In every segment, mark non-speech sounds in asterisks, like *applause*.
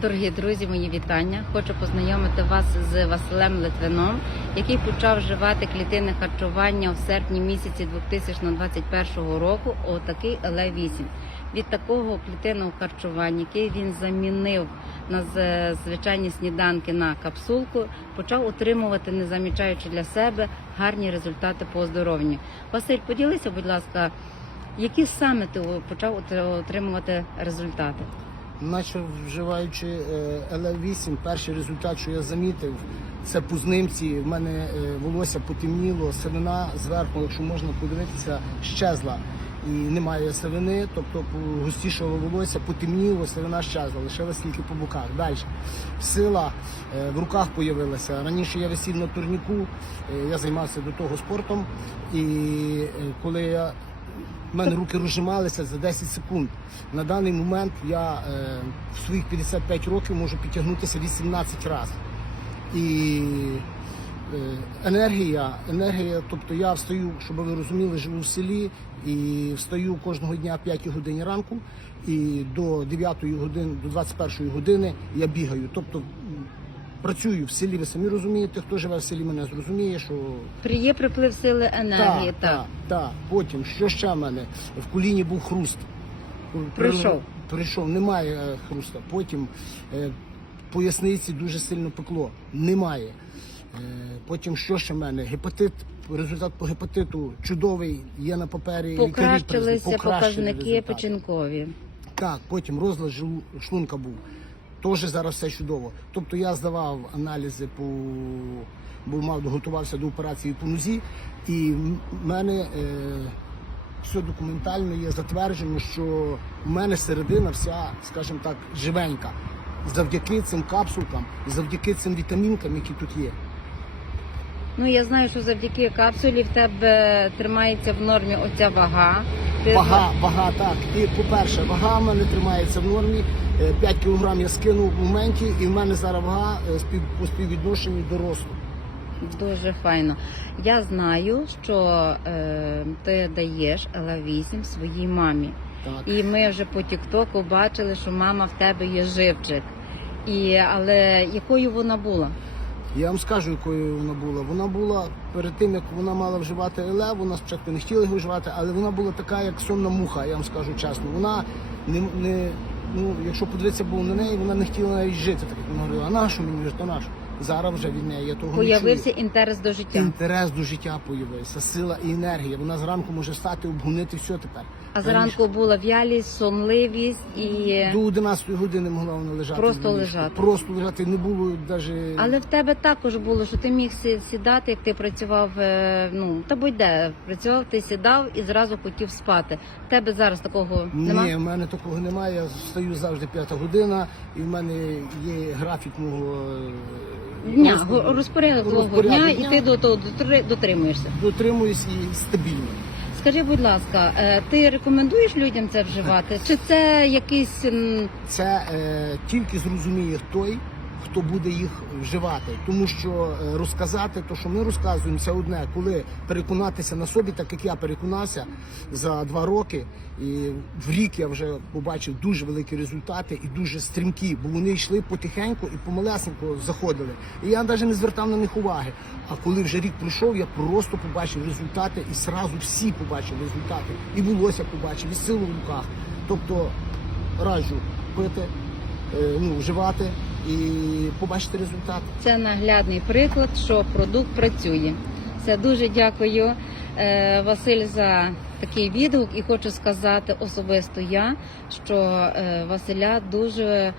Дорогі друзі, мої вітання. Хочу познайомити вас з Василем Литвином, який почав вживати клітинне харчування в серпні місяці 2021 року. Отакий ЛЕ-8. Від такого клітинного харчування, який він замінив на звичайні сніданки на капсулку, почав отримувати, не замічаючи для себе, гарні результати по оздоровленню. Василь, поділися, будь ласка, які саме ти почав отримувати результати? Наче вживаючи е, ЛЛ8, перший результат, що я замітив, це пузнимці. В мене е, волосся потемніло, сивина зверху, якщо можна подивитися, щезла. І немає сивини, тобто густішого волосся потемніло, сивина щезла, лишилась тільки по боках. Далі. Сила е, в руках появилася. Раніше я висів на турніку, я займався до того спортом. І коли я у мене руки розжималися за 10 секунд. На даний момент я е, в своїх 55 років можу підтягнутися 18 разів. І е, енергія, енергія, тобто я встаю, щоб ви розуміли, живу в селі і встаю кожного дня о 5 годині ранку і до 9 години, до 21 години я бігаю. Тобто працюю в селі, ви самі розумієте, хто живе в селі, мене зрозуміє, що Приє приплив сили енергії. так, Так, так. Потім, що ще в мене? В коліні був хруст. Прийшов. Прийшов, немає е, хруста. Потім е, поясниці дуже сильно пекло. Немає. Е, потім що ще в мене? Гепатит. Результат по гепатиту чудовий, є на папері. лікарі Покращилися признали, покращили показники результат. печінкові. Так, потім розлад шлунка був. Теж зараз все чудово. Тобто я здавав аналізи по бо мав готувався до операції по нозі, і в мене е, все документально є затверджено, що в мене середина вся, скажімо так, живенька. Завдяки цим капсулкам, завдяки цим вітамінкам, які тут є. Ну я знаю, що завдяки капсулі в тебе тримається в нормі оця вага. Ти Вага, вага, так. І по-перше, вага в мене тримається в нормі. Е, 5 кг я скинув в моменті, і в мене зараз вага е, спів, по співвідношенню до росту. Дуже файно. Я знаю, що е, ти даєш ЛА8 своїй мамі. Так. І ми вже по Тіктоку бачили, що мама в тебе є живчик. І, але якою вона була? Я вам скажу, якою вона була. Вона була перед тим, як вона мала вживати еле, вона спочатку не хотіла його вживати, але вона була така, як сонна муха, я вам скажу чесно. Вона не, не ну, якщо подивитися було на неї, вона не хотіла навіть жити. Так як вона говорила, а нашу мені вже, то нашу. Зараз вже від неї я того Появився не інтерес до життя. Інтерес до життя появився, сила і енергія. Вона зранку може встати, обгонити все тепер. А зранку була в'ялість, сонливість і. До 11 години могла вона лежати. Просто лежати. Просто лежати не було навіть. Але в тебе також було, що ти міг сі- сідати, як ти працював, е, ну та будь-де працював, ти сідав і зразу хотів спати. В тебе зараз такого Ні, немає? в мене такого немає. Я встаю завжди п'ята година, і в мене є графік мого е, Дня, розпорядок твого Розпорядок дня, дня. і ти до того дотри- дотримуєшся. Дотримуюсь і стабільно. Скажи, будь ласка, е, ти рекомендуєш людям це вживати? Чи це якийсь м, Це е, тільки зрозуміє той, хто буде їх вживати. Тому що е, розказати, то що ми розказуємо, це одне, коли переконатися на собі, так як я переконався за два роки, і в рік я вже побачив дуже великі результати і дуже стрімкі, бо вони йшли потихеньку і помалесенько заходили. І я навіть не звертав на них уваги. А коли вже рік пройшов, я просто побачив результати, і сразу всі побачили результати. І волосся побачив, і силу в руках. Тобто раджу пити, е, ну, вживати і побачити результат. це наглядний приклад, що продукт працює? Все дуже дякую, е, Василь, за такий відгук. І хочу сказати особисто я, що е, Василя дуже е,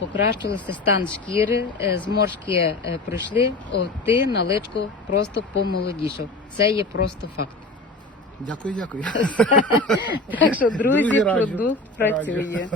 покращилося стан шкіри, зморшки пройшли. О, ти на личку просто помолодішав. Це є просто факт. Дякую, дякую. *laughs* Так що, друзі, раджу. продукт Раджу. працює.